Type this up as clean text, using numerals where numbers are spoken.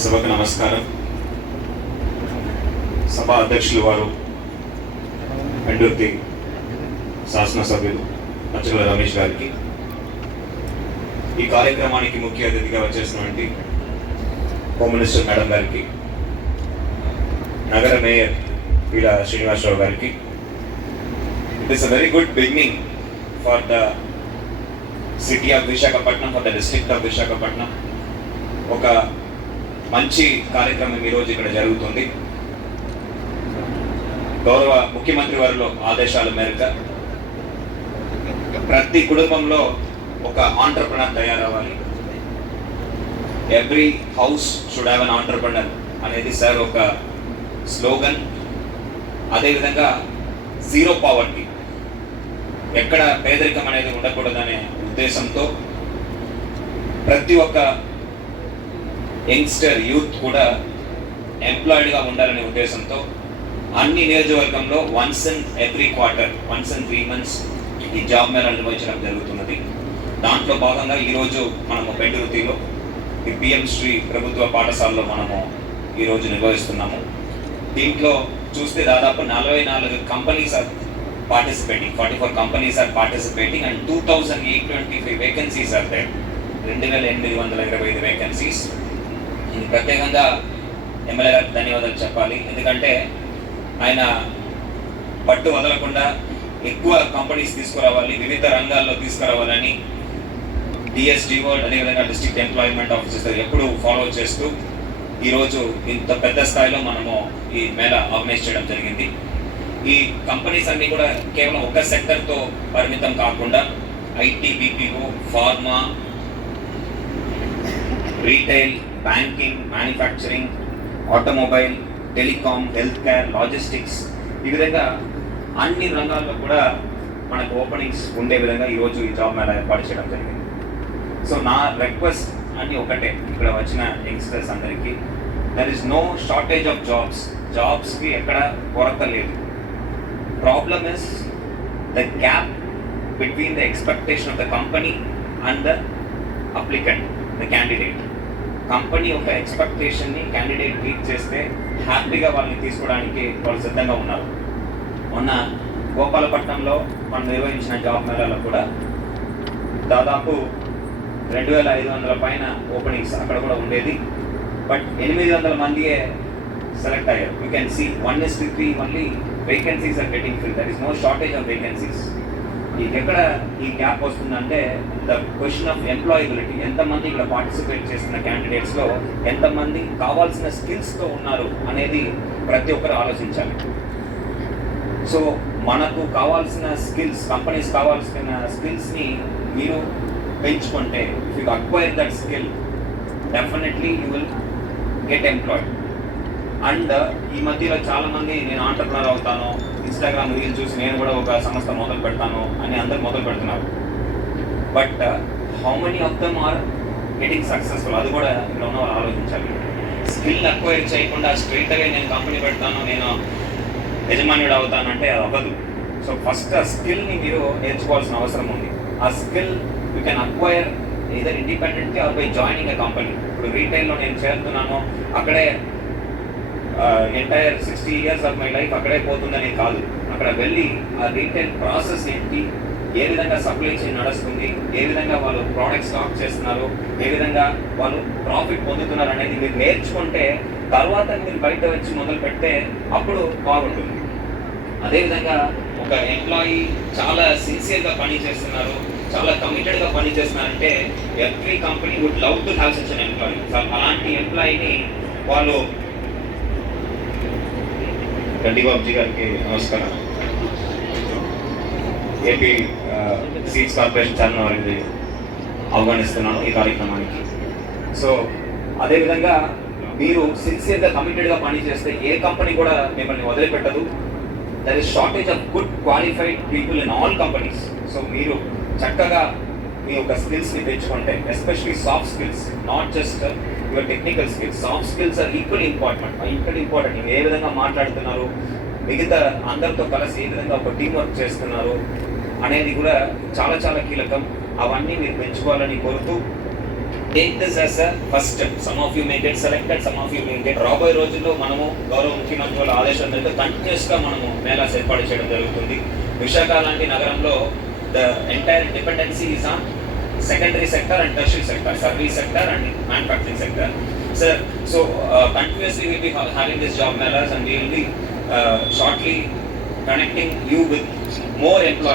సభకు నమస్కారం. సభా అధ్యక్షులు వారు పెండుర్తి శాసనసభ్యులు పచ్చగల రమేష్ గారికి, ఈ కార్యక్రమానికి ముఖ్య అతిథిగా వచ్చేసినటువంటి హోమ్ మినిస్టర్ మేడం గారికి, నగర మేయర్ వీల శ్రీనివాసరావు గారికి, it is a very good beginning for the city of Visakhapatnam, for the district of Visakhapatnam. ఒక మంచి కార్యక్రమం ఈరోజు ఇక్కడ జరుగుతుంది. గౌరవ ముఖ్యమంత్రి వారిలో ఆదేశాల మేరకు ప్రతి కుటుంబంలో ఒక ఆంటర్ప్రెనర్ తయారవ్వాలి. Every house should have an entrepreneur అనేది సార్ ఒక స్లోగన్. అదేవిధంగా జీరో పావర్టీ, ఎక్కడ పేదరికం అనేది ఉండకూడదనే ఉద్దేశంతో ప్రతి ఒక్క యంగ్స్టర్ యూత్ కూడా ఎంప్లాయిడ్గా ఉండాలనే ఉద్దేశంతో అన్ని నియోజకవర్గంలో once in every quarter, once in 3 months ఈ జాబ్ మేళా నిర్వహించడం జరుగుతున్నది. దాంట్లో భాగంగా ఈరోజు మనము పెండురుతిలో ఈ పిఎం శ్రీ ప్రభుత్వ పాఠశాలలో మనము ఈరోజు నిర్వహిస్తున్నాము. దీంట్లో చూస్తే దాదాపు 44 companies are participating, 44 companies are participating and 2,825 vacancies are there. 2,825 vacancies. ఇది ప్రత్యేకంగా ఎమ్మెల్యే గారికి ధన్యవాదాలు చెప్పాలి. ఎందుకంటే ఆయన పట్టు వదలకుండా ఎక్కువ కంపెనీస్ తీసుకురావాలి, వివిధ రంగాల్లో తీసుకురావాలని డిఎస్డిఓ అదేవిధంగా డిస్ట్రిక్ట్ ఎంప్లాయ్మెంట్ ఆఫీసర్ ఎప్పుడు ఫాలో చేస్తూ ఈరోజు ఇంత పెద్ద స్థాయిలో మనము ఈ మేళా ఆర్గనైజ్ చేయడం జరిగింది. ఈ కంపెనీస్ అన్నీ కూడా కేవలం ఒక సెక్టర్తో పరిమితం కాకుండా IT, BPO, pharma, retail, banking, manufacturing, automobile, telecom, health care, logistics, ఈ విధంగా అన్ని రంగాల్లో కూడా మనకు ఓపెనింగ్స్ ఉండే విధంగా ఈరోజు ఈ జాబ్ మేళా ఏర్పాటు చేయడం జరిగింది. సో నా రిక్వెస్ట్ అన్నీ ఒకటే, ఇక్కడ వచ్చిన యంగ్స్టర్స్ అందరికీ, there is no shortage of jobs. జాబ్స్కి ఎక్కడ కొరత లేదు. Problem is the gap between the expectation of the company and the applicant, the candidate. Company ఒక ఎక్స్పెక్టేషన్ని క్యాండిడేట్ రీచ్ చేస్తే హ్యాపీగా వాళ్ళని తీసుకోవడానికి వాళ్ళు సిద్ధంగా ఉన్నారు. మొన్న గోపాలపట్నంలో మనం నిర్వహించిన జాబ్ మేళాలో కూడా దాదాపు 2,500 పైన ఓపెనింగ్స్ అక్కడ కూడా ఉండేది. బట్ 800 మందియే సెలెక్ట్ అయ్యారు. You can see 1:3 only vacancies are getting filled. There is no shortage of vacancies. ఎక్కడ ఈ గ్యాప్ వస్తుందంటే ద క్వశ్చన్ ఆఫ్ ఎంప్లాయబిలిటీ. ఎంతమంది ఇక్కడ పార్టిసిపేట్ చేస్తున్న క్యాండిడేట్స్లో ఎంతమంది కావాల్సిన స్కిల్స్తో ఉన్నారు అనేది ప్రతి ఒక్కరు ఆలోచించాలి. సో మనకు కావాల్సిన స్కిల్స్, కంపెనీస్ కావాల్సిన స్కిల్స్ని మీరు పెంచుకుంటే, if you acquire that skill, definitely you will get employed. And ఈ మధ్యలో చాలామంది నేను ఆంటర్ప్రనర్ అవుతాను, ఇన్స్టాగ్రామ్ రీల్ చూసి నేను కూడా ఒక సంస్థ మొదలు పెడతాను అని అందరు మొదలు పెడుతున్నారు. But how many of them are getting successful? అది కూడా ఇక్కడ ఉన్న వాళ్ళు ఆలోచించాలి. స్కిల్ అక్వైర్ చేయకుండా స్ట్రైట్గా నేను కంపెనీ పెడతాను, నేను యజమానుడు అవుతానంటే అది అవ్వదు. సో ఫస్ట్ ఆ స్కిల్ని మీరు నేర్చుకోవాల్సిన అవసరం ఉంది. ఆ skill you can acquire either ఇండిపెండెంట్గా or by joining a company. ఇప్పుడు రీటైల్లో నేను చేరుతున్నాను, అక్కడే entire 60 years of my life అక్కడే పోతుందని కాదు. అక్కడ వెళ్ళి ఆ రీటైల్ ప్రాసెస్ ఏంటి, ఏ విధంగా సప్లై చైన్ నడుస్తుంది, ఏ విధంగా వాళ్ళు ప్రోడక్ట్ స్టాక్ చేస్తున్నారు, ఏ విధంగా వాళ్ళు ప్రాఫిట్ పొందుతున్నారు అనేది మీరు నేర్చుకుంటే తర్వాత మీరు బయట వచ్చి మొదలు పెడితే అప్పుడు బాగుంటుంది. అదేవిధంగా ఒక ఎంప్లాయీ చాలా సిన్సియర్గా పని చేస్తున్నారు, చాలా కమిటెడ్గా పని చేస్తున్నారంటే every company would love to have such an employee. అలాంటి ఎంప్లాయీని వాళ్ళు గండిబాబుజీ గారికి నమస్కారం. ఏపీ సీడ్స్ కార్పొరేషన్ ఛానల్ వారికి ఆహ్వానిస్తున్నాను ఈ కార్యక్రమానికి. సో అదేవిధంగా మీరు సిన్సియర్గా కమిటెడ్గా పనిచేస్తే ఏ కంపెనీ కూడా మిమ్మల్ని వదిలిపెట్టదు. There is shortage of good qualified people in all companies. So మీరు చక్కగా మీ యొక్క స్కిల్స్ని పెంచుకుంటే, especially soft skills, not just your technical skills, soft skills are equally important. మీరు ఏ విధంగా మాట్లాడుతున్నారు, మిగతా అందరితో కలిసి ఏ విధంగా ఒక టీం వర్క్ చేస్తున్నారు అనేది కూడా చాలా చాలా కీలకం. అవన్నీ మీరు పెంచుకోవాలని కోరుతూ take this as a first step. Some of you may get selected, some of you may get. రాబోయే రోజుల్లో మనము గౌరవ ముఖ్యమంత్రి వాళ్ళ ఆదేశం మేరకు కంటిన్యూస్గా మనము మేళాస్ ఏర్పాటు చేయడం జరుగుతుంది. విశాఖ లాంటి నగరంలో the entire dependency is on secondary sector and tertiary sector, service sector and manufacturing sector. Sir, so continuously we'll be having this job melas and we will be shortly connecting you with more employees.